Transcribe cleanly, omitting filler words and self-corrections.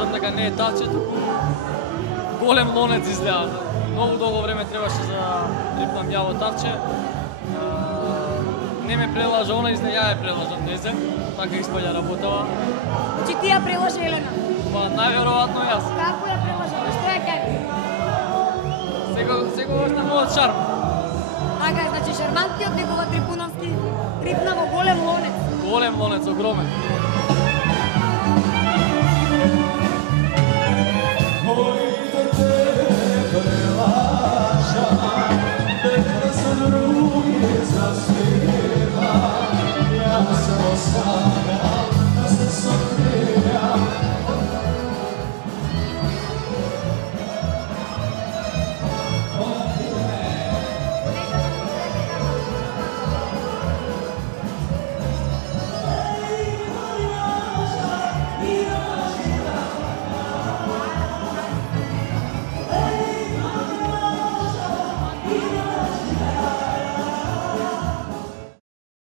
кажам дека не е тавче, туку голем лонец изгледа. Многу долго време требаше за рипнам ја во тавче. Не ме прелажа она, ја ја прелажам незе, така испаѓа работава. Значи ти ја прелажа Елена? Па најверојатно јас. Како ја прелажа? Што ја кажи? Секогаш на мојот шарм. Така е, значи шармантниот Никола Трипуновски рипна во голем лонец. Голем лонец, огромен.